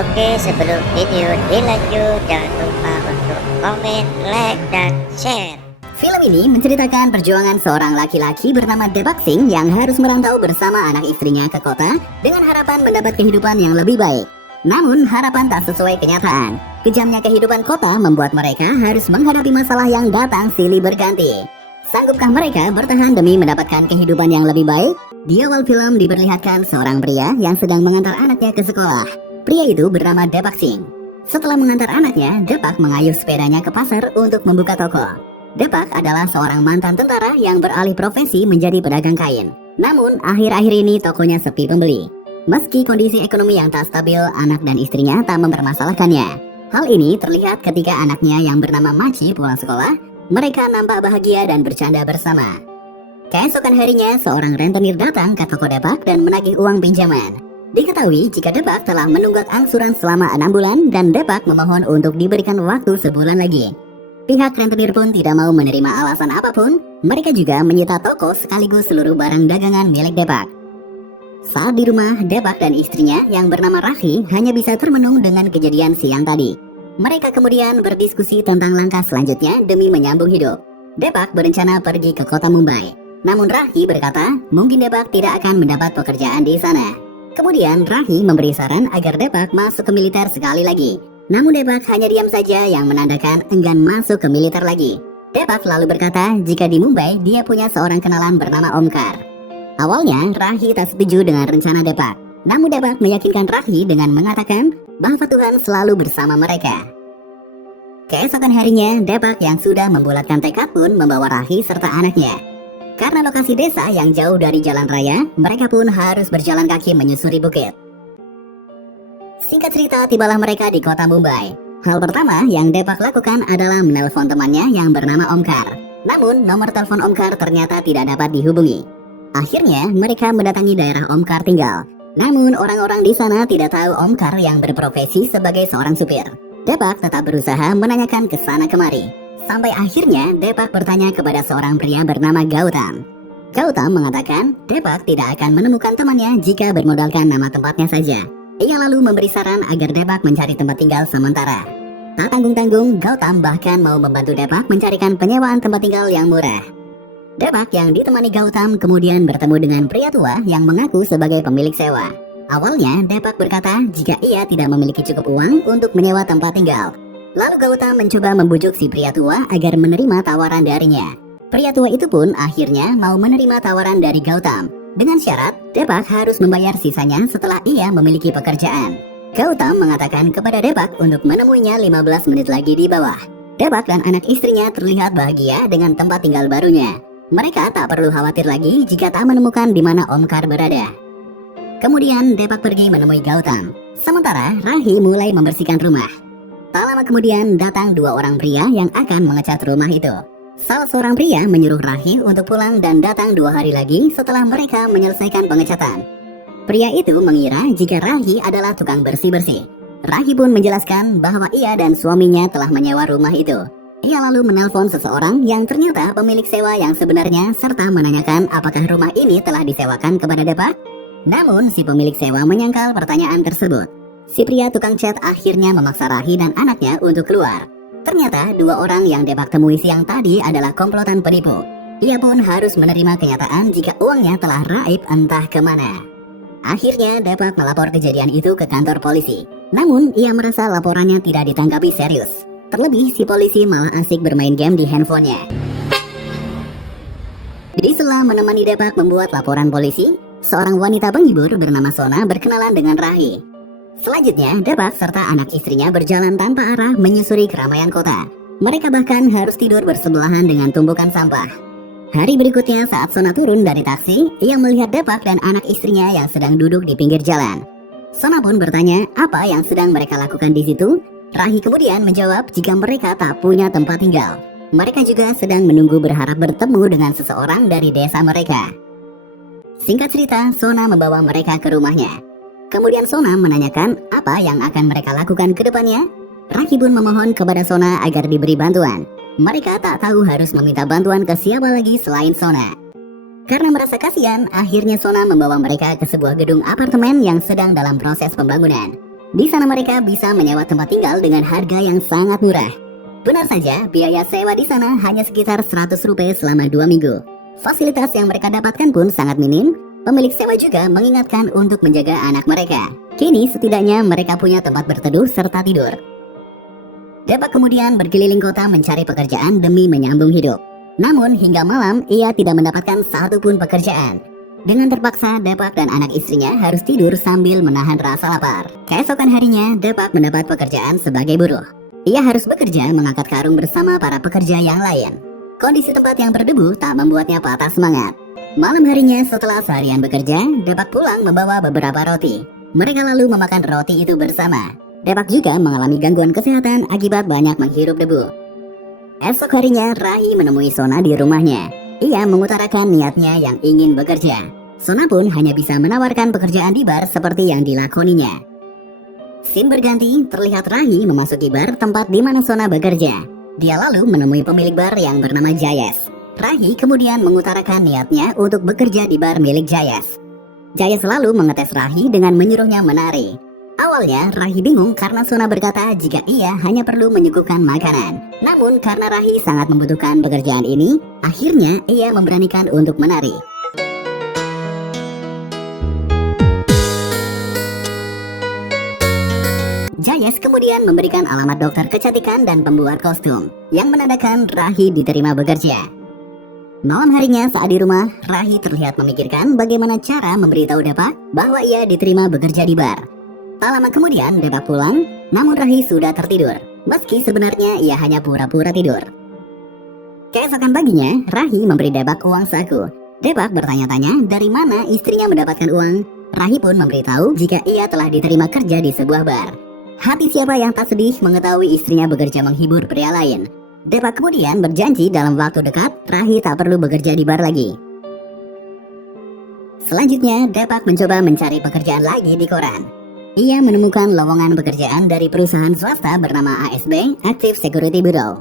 Oke, sebelum video dilanjut, jangan lupa untuk komen, like, dan share. Film ini menceritakan perjuangan seorang laki-laki bernama Dae-Bak Sing yang harus merantau bersama anak istrinya ke kota dengan harapan mendapat kehidupan yang lebih baik. Namun harapan tak sesuai kenyataan. Kejamnya kehidupan kota membuat mereka harus menghadapi masalah yang datang silih berganti. Sanggupkah mereka bertahan demi mendapatkan kehidupan yang lebih baik? Di awal film diperlihatkan seorang pria yang sedang mengantar anaknya ke sekolah. Pria itu bernama Dae-Bak Sing. Setelah mengantar anaknya, Dae-Bak mengayuh sepedanya ke pasar untuk membuka toko. Dae-Bak adalah seorang mantan tentara yang beralih profesi menjadi pedagang kain. Namun, akhir-akhir ini tokonya sepi pembeli. Meski kondisi ekonomi yang tak stabil, anak dan istrinya tak mempermasalahkannya. Hal ini terlihat ketika anaknya yang bernama Machi pulang sekolah. Mereka nampak bahagia dan bercanda bersama. Keesokan harinya, seorang rentenir datang ke toko Dae-Bak dan menagih uang pinjaman. Diketahui jika Dae-Bak telah menunggak angsuran selama 6 bulan dan Dae-Bak memohon untuk diberikan waktu sebulan lagi. Pihak rentenir pun tidak mau menerima alasan apapun. Mereka juga menyita toko sekaligus seluruh barang dagangan milik Dae-Bak. Saat di rumah, Dae-Bak dan istrinya yang bernama Rahi hanya bisa termenung dengan kejadian siang tadi. Mereka kemudian berdiskusi tentang langkah selanjutnya demi menyambung hidup. Dae-Bak berencana pergi ke kota Mumbai. Namun Rahi berkata, mungkin Dae-Bak tidak akan mendapat pekerjaan di sana. Kemudian Rahi memberi saran agar Dae-Bak masuk ke militer sekali lagi. Namun Dae-Bak hanya diam saja yang menandakan enggan masuk ke militer lagi. Dae-Bak lalu berkata jika di Mumbai dia punya seorang kenalan bernama Omkar. Awalnya Rahi tak setuju dengan rencana Dae-Bak. Namun Dae-Bak meyakinkan Rahi dengan mengatakan bahwa Tuhan selalu bersama mereka. Keesokan harinya, Dae-Bak yang sudah membulatkan tekad pun membawa Rahi serta anaknya. Karena lokasi desa yang jauh dari jalan raya, mereka pun harus berjalan kaki menyusuri bukit. Singkat cerita, tibalah mereka di kota Mumbai. Hal pertama yang Dae-Bak lakukan adalah menelpon temannya yang bernama Omkar. Namun, nomor telepon Omkar ternyata tidak dapat dihubungi. Akhirnya, mereka mendatangi daerah Omkar tinggal. Namun, orang-orang di sana tidak tahu Omkar yang berprofesi sebagai seorang supir. Dae-Bak tetap berusaha menanyakan ke sana kemari. Sampai akhirnya, Dae-Bak bertanya kepada seorang pria bernama Gautam. Gautam mengatakan, Dae-Bak tidak akan menemukan temannya jika bermodalkan nama tempatnya saja. Ia lalu memberi saran agar Dae-Bak mencari tempat tinggal sementara. Tak tanggung-tanggung, Gautam bahkan mau membantu Dae-Bak mencarikan penyewaan tempat tinggal yang murah. Dae-Bak yang ditemani Gautam kemudian bertemu dengan pria tua yang mengaku sebagai pemilik sewa. Awalnya, Dae-Bak berkata jika ia tidak memiliki cukup uang untuk menyewa tempat tinggal. Lalu Gautam mencoba membujuk si pria tua agar menerima tawaran darinya. Pria tua itu pun akhirnya mau menerima tawaran dari Gautam. Dengan syarat, Dae-Bak harus membayar sisanya setelah ia memiliki pekerjaan. Gautam mengatakan kepada Dae-Bak untuk menemuinya 15 menit lagi di bawah. Dae-Bak dan anak istrinya terlihat bahagia dengan tempat tinggal barunya. Mereka tak perlu khawatir lagi jika tak menemukan di mana Omkar berada. Kemudian Dae-Bak pergi menemui Gautam. Sementara Rahi mulai membersihkan rumah. Tak lama kemudian datang 2 orang pria yang akan mengecat rumah itu. Salah seorang pria menyuruh Rahi untuk pulang dan datang 2 hari lagi setelah mereka menyelesaikan pengecatan. Pria itu mengira jika Rahi adalah tukang bersih-bersih. Rahi pun menjelaskan bahwa ia dan suaminya telah menyewa rumah itu. Ia lalu menelpon seseorang yang ternyata pemilik sewa yang sebenarnya serta menanyakan apakah rumah ini telah disewakan kepada Dae-Bak. Namun si pemilik sewa menyangkal pertanyaan tersebut. Si pria tukang cat akhirnya memaksa Rahi dan anaknya untuk keluar. Ternyata 2 orang yang Dae-Bak temui siang tadi adalah komplotan penipu. Ia pun harus menerima kenyataan jika uangnya telah raib entah kemana. Akhirnya Dae-Bak melapor kejadian itu ke kantor polisi. Namun ia merasa laporannya tidak ditanggapi serius. Terlebih si polisi malah asik bermain game di handphonenya. Di sela menemani Dae-Bak membuat laporan polisi, seorang wanita penghibur bernama Sona berkenalan dengan Rahi. Selanjutnya, Dae-Bak serta anak istrinya berjalan tanpa arah menyusuri keramaian kota. Mereka bahkan harus tidur bersebelahan dengan tumpukan sampah. Hari berikutnya saat Sona turun dari taksi, ia melihat Dae-Bak dan anak istrinya yang sedang duduk di pinggir jalan. Sona pun bertanya apa yang sedang mereka lakukan di situ. Rahi kemudian menjawab jika mereka tak punya tempat tinggal. Mereka juga sedang menunggu berharap bertemu dengan seseorang dari desa mereka. Singkat cerita, Sona membawa mereka ke rumahnya. Kemudian Sona menanyakan apa yang akan mereka lakukan ke depannya. Rahi pun memohon kepada Sona agar diberi bantuan. Mereka tak tahu harus meminta bantuan ke siapa lagi selain Sona. Karena merasa kasihan, akhirnya Sona membawa mereka ke sebuah gedung apartemen yang sedang dalam proses pembangunan. Di sana mereka bisa menyewa tempat tinggal dengan harga yang sangat murah. Benar saja, biaya sewa di sana hanya sekitar 100 rupiah selama 2 minggu. Fasilitas yang mereka dapatkan pun sangat minim. Pemilik sewa juga mengingatkan untuk menjaga anak mereka. Kini setidaknya mereka punya tempat berteduh serta tidur. Depak kemudian berkeliling kota mencari pekerjaan demi menyambung hidup. Namun hingga malam ia tidak mendapatkan satupun pekerjaan. Dengan terpaksa Depak dan anak istrinya harus tidur sambil menahan rasa lapar. Keesokan harinya Depak mendapat pekerjaan sebagai buruh. Ia harus bekerja mengangkat karung bersama para pekerja yang lain. Kondisi tempat yang berdebu tak membuatnya patah semangat. Malam harinya setelah seharian bekerja, Depak pulang membawa beberapa roti. Mereka lalu memakan roti itu bersama. Depak juga mengalami gangguan kesehatan akibat banyak menghirup debu. Esok harinya Rahi menemui Sona di rumahnya. Ia mengutarakan niatnya yang ingin bekerja. Sona pun hanya bisa menawarkan pekerjaan di bar seperti yang dilakoninya. Scene berganti, terlihat Rahi memasuki bar tempat di mana Sona bekerja. Dia lalu menemui pemilik bar yang bernama Jayes. Rahi kemudian mengutarakan niatnya untuk bekerja di bar milik Jayes. Jayes selalu mengetes Rahi dengan menyuruhnya menari. Awalnya Rahi bingung karena Sona berkata jika ia hanya perlu menyuguhkan makanan. Namun karena Rahi sangat membutuhkan pekerjaan ini, akhirnya ia memberanikan untuk menari. Jayes kemudian memberikan alamat dokter kecantikan dan pembuat kostum, yang menandakan Rahi diterima bekerja. Malam harinya saat di rumah, Rahi terlihat memikirkan bagaimana cara memberitahu Depak bahwa ia diterima bekerja di bar. Tak lama kemudian Depak pulang, namun Rahi sudah tertidur, meski sebenarnya ia hanya pura-pura tidur. Keesokan paginya, Rahi memberi Depak uang saku. Depak bertanya-tanya dari mana istrinya mendapatkan uang. Rahi pun memberitahu jika ia telah diterima kerja di sebuah bar. Hati siapa yang tak sedih mengetahui istrinya bekerja menghibur pria lain. Depak kemudian berjanji dalam waktu dekat, Rahi tak perlu bekerja di bar lagi. Selanjutnya, Depak mencoba mencari pekerjaan lagi di koran. Ia menemukan lowongan pekerjaan dari perusahaan swasta bernama ASB, Active Security Bureau.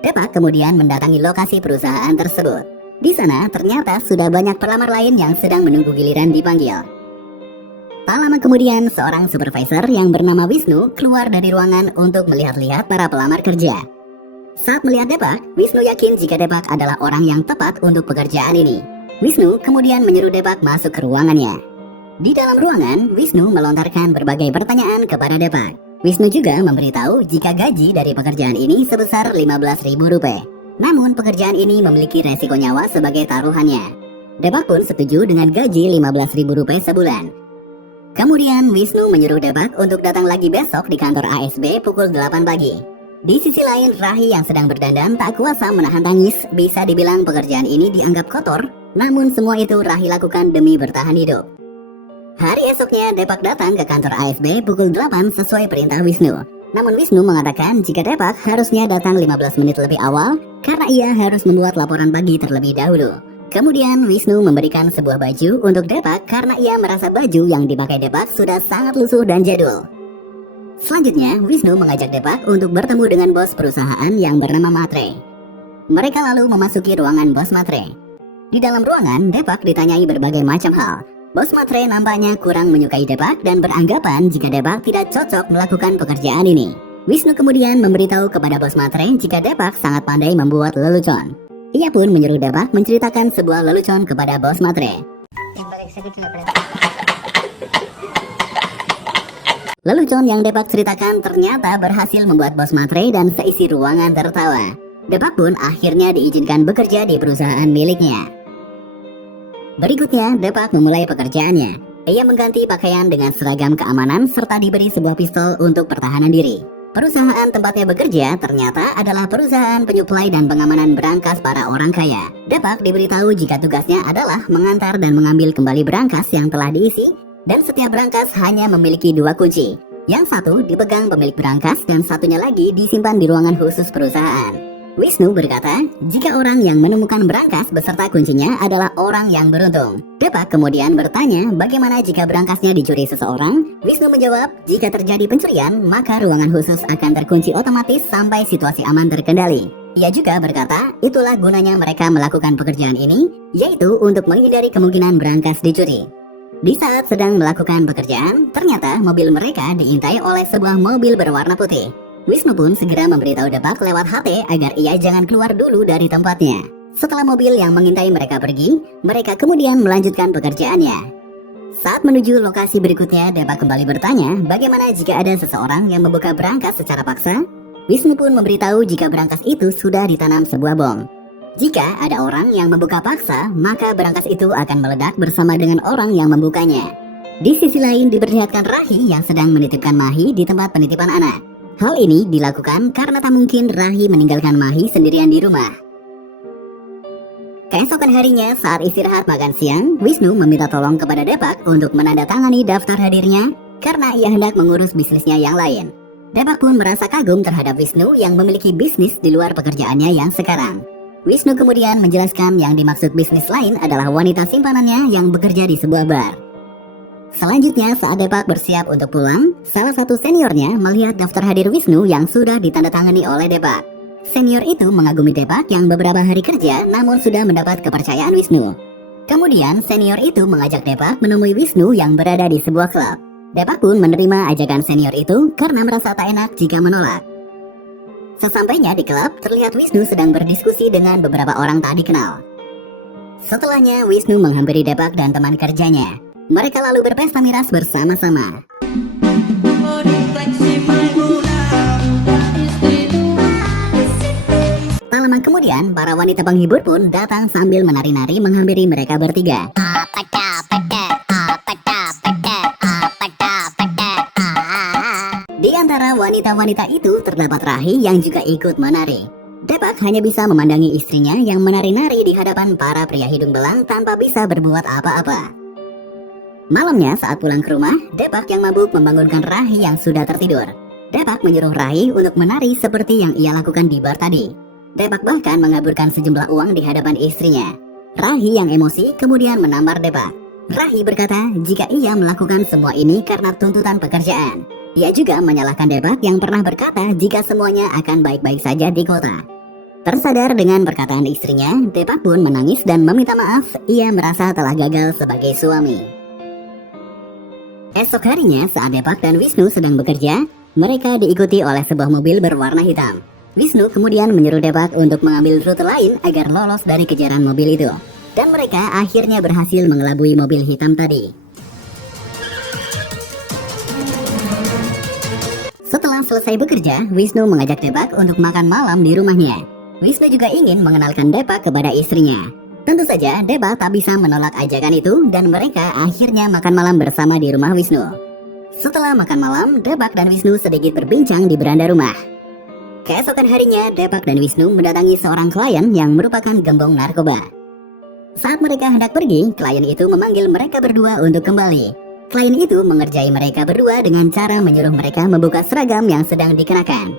Depak kemudian mendatangi lokasi perusahaan tersebut. Di sana ternyata sudah banyak pelamar lain yang sedang menunggu giliran dipanggil. Tak lama kemudian, seorang supervisor yang bernama Wisnu keluar dari ruangan untuk melihat-lihat para pelamar kerja. Saat melihat Depak, Wisnu yakin jika Depak adalah orang yang tepat untuk pekerjaan ini. Wisnu kemudian menyuruh Depak masuk ke ruangannya. Di dalam ruangan, Wisnu melontarkan berbagai pertanyaan kepada Depak. Wisnu juga memberitahu jika gaji dari pekerjaan ini sebesar Rp15.000. Namun pekerjaan ini memiliki resiko nyawa sebagai taruhannya. Depak pun setuju dengan gaji Rp15.000 sebulan. Kemudian Wisnu menyuruh Depak untuk datang lagi besok di kantor ASB pukul 8 pagi. Di sisi lain, Rahi yang sedang berdandan tak kuasa menahan tangis. Bisa dibilang pekerjaan ini dianggap kotor, namun semua itu Rahi lakukan demi bertahan hidup. Hari esoknya Depak datang ke kantor ASB pukul 8 sesuai perintah Wisnu. Namun Wisnu mengatakan jika Depak harusnya datang 15 menit lebih awal karena ia harus membuat laporan pagi terlebih dahulu. Kemudian Wisnu memberikan sebuah baju untuk Depak karena ia merasa baju yang dipakai Depak sudah sangat lusuh dan jadul. Selanjutnya Wisnu mengajak Depak untuk bertemu dengan bos perusahaan yang bernama Matre. Mereka lalu memasuki ruangan bos Matre. Di dalam ruangan Depak ditanyai berbagai macam hal. Bos Matre nampaknya kurang menyukai Depak dan beranggapan jika Depak tidak cocok melakukan pekerjaan ini. Wisnu kemudian memberitahu kepada bos Matre jika Depak sangat pandai membuat lelucon. Ia pun menyuruh Depak menceritakan sebuah lelucon kepada bos Matre. Lelucon yang Depak ceritakan ternyata berhasil membuat bos Matre dan seisi ruangan tertawa. Depak pun akhirnya diizinkan bekerja di perusahaan miliknya. Berikutnya, Depak memulai pekerjaannya. Ia mengganti pakaian dengan seragam keamanan serta diberi sebuah pistol untuk pertahanan diri. Perusahaan tempatnya bekerja ternyata adalah perusahaan penyuplai dan pengamanan berangkas para orang kaya. Depak diberitahu jika tugasnya adalah mengantar dan mengambil kembali berangkas yang telah diisi, dan setiap berangkas hanya memiliki 2 kunci. Yang satu dipegang pemilik berangkas dan satunya lagi disimpan di ruangan khusus perusahaan. Wisnu berkata, jika orang yang menemukan berangkas beserta kuncinya adalah orang yang beruntung. Depak kemudian bertanya bagaimana jika berangkasnya dicuri seseorang. Wisnu menjawab, jika terjadi pencurian, maka ruangan khusus akan terkunci otomatis sampai situasi aman terkendali. Ia juga berkata, itulah gunanya mereka melakukan pekerjaan ini, yaitu untuk menghindari kemungkinan berangkas dicuri. Di saat sedang melakukan pekerjaan, ternyata mobil mereka diintai oleh sebuah mobil berwarna putih. Wisnu pun segera memberitahu Depak lewat HT agar ia jangan keluar dulu dari tempatnya. Setelah mobil yang mengintai mereka pergi, mereka kemudian melanjutkan pekerjaannya. Saat menuju lokasi berikutnya, Depak kembali bertanya bagaimana jika ada seseorang yang membuka berangkas secara paksa. Wisnu pun memberitahu jika berangkas itu sudah ditanam sebuah bom. Jika ada orang yang membuka paksa, maka berangkas itu akan meledak bersama dengan orang yang membukanya. Di sisi lain diperlihatkan Rahi yang sedang menitipkan Mahi di tempat penitipan anak. Hal ini dilakukan karena tak mungkin Rahi meninggalkan Mahi sendirian di rumah. Keesokan harinya saat istirahat makan siang, Wisnu meminta tolong kepada Depak untuk menandatangani daftar hadirnya karena ia hendak mengurus bisnisnya yang lain. Depak pun merasa kagum terhadap Wisnu yang memiliki bisnis di luar pekerjaannya yang sekarang. Wisnu kemudian menjelaskan yang dimaksud bisnis lain adalah wanita simpanannya yang bekerja di sebuah bar. Selanjutnya saat Depak bersiap untuk pulang, salah satu seniornya melihat daftar hadir Wisnu yang sudah ditandatangani oleh Depak. Senior itu mengagumi Depak yang beberapa hari kerja namun sudah mendapat kepercayaan Wisnu. Kemudian senior itu mengajak Depak menemui Wisnu yang berada di sebuah klub. Depak pun menerima ajakan senior itu karena merasa tak enak jika menolak. Sesampainya di klub, terlihat Wisnu sedang berdiskusi dengan beberapa orang tak dikenal. Setelahnya Wisnu menghampiri Depak dan teman kerjanya. Mereka lalu berpesta miras bersama-sama. Lama kemudian, para wanita penghibur pun datang sambil menari-nari menghampiri mereka bertiga. Di antara wanita-wanita itu terdapat Rahi yang juga ikut menari. Depak hanya bisa memandangi istrinya yang menari-nari di hadapan para pria hidung belang tanpa bisa berbuat apa-apa. Malamnya saat pulang ke rumah, Depak yang mabuk membangunkan Rahi yang sudah tertidur. Depak menyuruh Rahi untuk menari seperti yang ia lakukan di bar tadi. Depak bahkan mengaburkan sejumlah uang di hadapan istrinya. Rahi yang emosi kemudian menampar Depak. Rahi berkata jika ia melakukan semua ini karena tuntutan pekerjaan. Ia juga menyalahkan Depak yang pernah berkata jika semuanya akan baik-baik saja di kota. Tersadar dengan perkataan istrinya, Depak pun menangis dan meminta maaf. Ia merasa telah gagal sebagai suami. Esok harinya saat Depak dan Wisnu sedang bekerja, mereka diikuti oleh sebuah mobil berwarna hitam. Wisnu kemudian menyuruh Depak untuk mengambil rute lain agar lolos dari kejaran mobil itu. Dan mereka akhirnya berhasil mengelabui mobil hitam tadi. Setelah selesai bekerja, Wisnu mengajak Depak untuk makan malam di rumahnya. Wisnu juga ingin mengenalkan Depak kepada istrinya. Tentu saja Depak tak bisa menolak ajakan itu dan mereka akhirnya makan malam bersama di rumah Wisnu. Setelah makan malam, Depak dan Wisnu sedikit berbincang di beranda rumah. Keesokan harinya, Depak dan Wisnu mendatangi seorang klien yang merupakan gembong narkoba. Saat mereka hendak pergi, klien itu memanggil mereka berdua untuk kembali. Klien itu mengerjai mereka berdua dengan cara menyuruh mereka membuka seragam yang sedang dikenakan.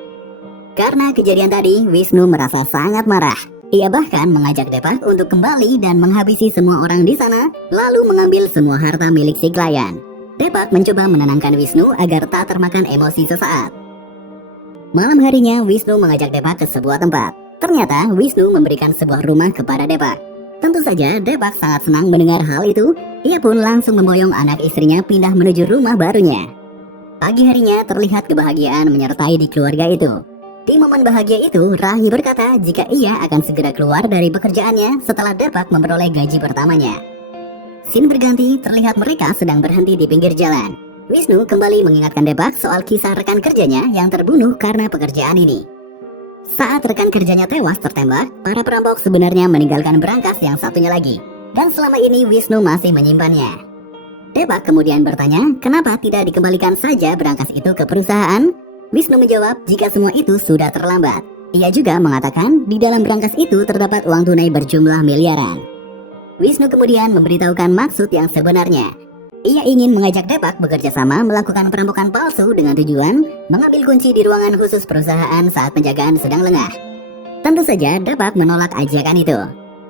Karena kejadian tadi, Wisnu merasa sangat marah. Ia bahkan mengajak Depak untuk kembali dan menghabisi semua orang di sana, lalu mengambil semua harta milik si klien. Depak mencoba menenangkan Wisnu agar tak termakan emosi sesaat. Malam harinya, Wisnu mengajak Depak ke sebuah tempat. Ternyata, Wisnu memberikan sebuah rumah kepada Depak. Tentu saja, Depak sangat senang mendengar hal itu. Ia pun langsung memboyong anak istrinya pindah menuju rumah barunya. Pagi harinya, terlihat kebahagiaan menyertai di keluarga itu. Di momen bahagia itu, Rahi berkata jika ia akan segera keluar dari pekerjaannya setelah Depak memperoleh gaji pertamanya. Scene berganti, terlihat mereka sedang berhenti di pinggir jalan. Wisnu kembali mengingatkan Depak soal kisah rekan kerjanya yang terbunuh karena pekerjaan ini. Saat rekan kerjanya tewas tertembak, para perampok sebenarnya meninggalkan berangkas yang satunya lagi. Dan selama ini Wisnu masih menyimpannya. Depak kemudian bertanya, kenapa tidak dikembalikan saja berangkas itu ke perusahaan? Wisnu menjawab jika semua itu sudah terlambat. Ia juga mengatakan di dalam berangkas itu terdapat uang tunai berjumlah miliaran. Wisnu kemudian memberitahukan maksud yang sebenarnya. Ia ingin mengajak Depak bekerja sama melakukan perampokan palsu dengan tujuan mengambil kunci di ruangan khusus perusahaan saat penjagaan sedang lengah. Tentu saja Depak menolak ajakan itu.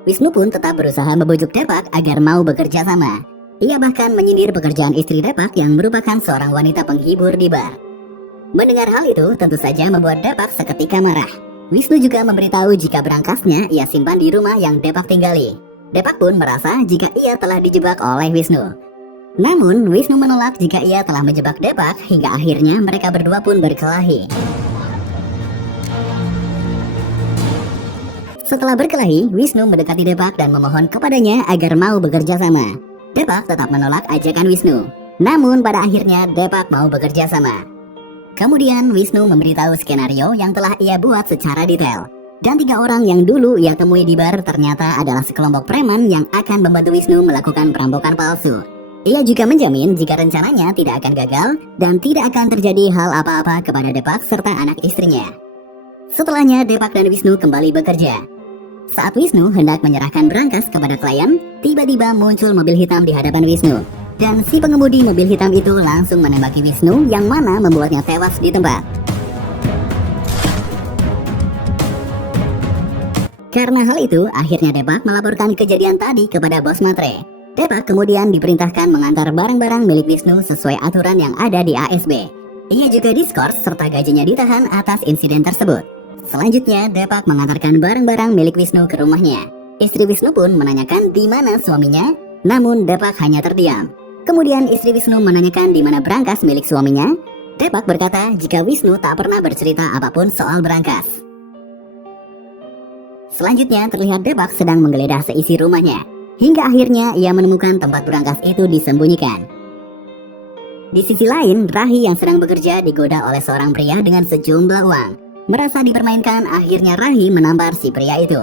Wisnu pun tetap berusaha membujuk Depak agar mau bekerja sama. Ia bahkan menyindir pekerjaan istri Depak yang merupakan seorang wanita penghibur di bar. Mendengar hal itu tentu saja membuat Depak seketika marah. Wisnu juga memberitahu jika berangkasnya ia simpan di rumah yang Depak tinggali. Depak pun merasa jika ia telah dijebak oleh Wisnu. Namun, Wisnu menolak jika ia telah menjebak Depak hingga akhirnya mereka berdua pun berkelahi. Setelah berkelahi, Wisnu mendekati Depak dan memohon kepadanya agar mau bekerja sama. Depak tetap menolak ajakan Wisnu. Namun pada akhirnya Depak mau bekerja sama. Kemudian Wisnu memberitahu skenario yang telah ia buat secara detail. Dan 3 orang yang dulu ia temui di bar ternyata adalah sekelompok preman yang akan membantu Wisnu melakukan perampokan palsu. Ia juga menjamin jika rencananya tidak akan gagal dan tidak akan terjadi hal apa-apa kepada Depak serta anak istrinya. Setelahnya Depak dan Wisnu kembali bekerja. Saat Wisnu hendak menyerahkan berangkas kepada klien, tiba-tiba muncul mobil hitam di hadapan Wisnu. Dan si pengemudi mobil hitam itu langsung menembaki Wisnu yang mana membuatnya tewas di tempat. Karena hal itu, akhirnya Depak melaporkan kejadian tadi kepada bos Matre. Depak kemudian diperintahkan mengantar barang-barang milik Wisnu sesuai aturan yang ada di ASB. Ia juga diskors serta gajinya ditahan atas insiden tersebut. Selanjutnya, Depak mengantarkan barang-barang milik Wisnu ke rumahnya. Istri Wisnu pun menanyakan di mana suaminya, namun Depak hanya terdiam. Kemudian istri Wisnu menanyakan di mana berangkas milik suaminya. Depak berkata jika Wisnu tak pernah bercerita apapun soal berangkas. Selanjutnya terlihat Depak sedang menggeledah seisi rumahnya. Hingga akhirnya ia menemukan tempat berangkas itu disembunyikan. Di sisi lain, Rahi yang sedang bekerja digoda oleh seorang pria dengan sejumlah uang. Merasa dipermainkan, akhirnya Rahi menampar si pria itu.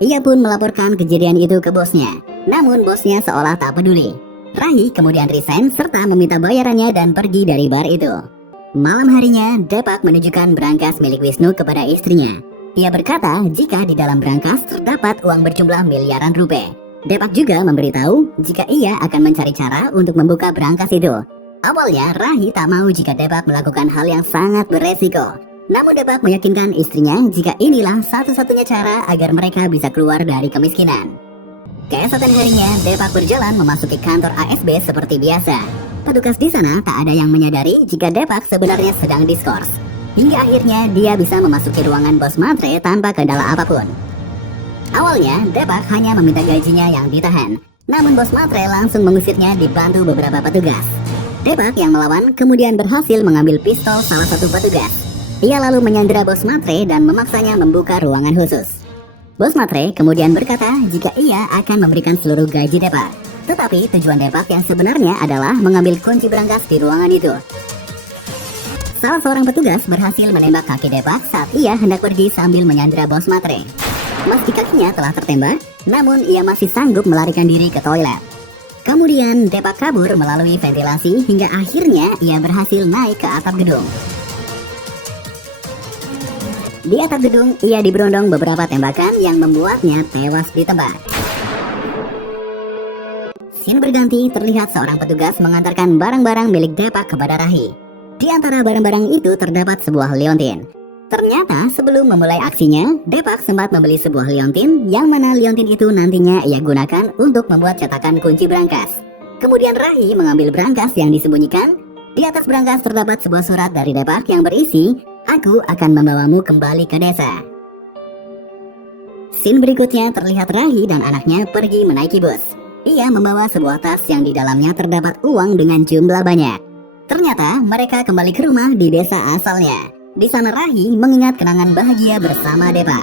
Ia pun melaporkan kejadian itu ke bosnya. Namun bosnya seolah tak peduli. Rahi kemudian resign serta meminta bayarannya dan pergi dari bar itu. Malam harinya, Depak menunjukkan berangkas milik Wisnu kepada istrinya. Ia berkata jika di dalam berangkas terdapat uang berjumlah miliaran rupiah. Depak juga memberitahu jika ia akan mencari cara untuk membuka berangkas itu. Awalnya Rahi tak mau jika Depak melakukan hal yang sangat beresiko. Namun Depak meyakinkan istrinya jika inilah satu-satunya cara agar mereka bisa keluar dari kemiskinan. Keesokan harinya, Depak berjalan memasuki kantor ASB seperti biasa. Petugas di sana tak ada yang menyadari jika Depak sebenarnya sedang diskors. Hingga akhirnya dia bisa memasuki ruangan bos Matre tanpa kendala apapun. Awalnya, Depak hanya meminta gajinya yang ditahan. Namun bos Matre langsung mengusirnya dibantu beberapa petugas. Depak yang melawan kemudian berhasil mengambil pistol salah satu petugas. Ia lalu menyandera bos Matre dan memaksanya membuka ruangan khusus. Bos Matre kemudian berkata jika ia akan memberikan seluruh gaji Depak. Tetapi tujuan Depak yang sebenarnya adalah mengambil kunci berangkas di ruangan itu. Salah seorang petugas berhasil menembak kaki Depak saat ia hendak pergi sambil menyandera bos Matre. Meski kakinya telah tertembak, namun ia masih sanggup melarikan diri ke toilet. Kemudian Depak kabur melalui ventilasi hingga akhirnya ia berhasil naik ke atap gedung. Di atap gedung, ia diberondong beberapa tembakan yang membuatnya tewas di tempat. Scene berganti, terlihat seorang petugas mengantarkan barang-barang milik Depak kepada Rahi. Di antara barang-barang itu terdapat sebuah liontin. Ternyata sebelum memulai aksinya, Depak sempat membeli sebuah liontin yang mana liontin itu nantinya ia gunakan untuk membuat cetakan kunci berangkas. Kemudian Rahi mengambil berangkas yang disembunyikan. Di atas berangkas terdapat sebuah surat dari Depak yang berisi, "Aku akan membawamu kembali ke desa." Scene berikutnya terlihat Rahi dan anaknya pergi menaiki bus. Ia membawa sebuah tas yang di dalamnya terdapat uang dengan jumlah banyak. Ternyata mereka kembali ke rumah di desa asalnya. Di sana Rahi mengingat kenangan bahagia bersama Depak.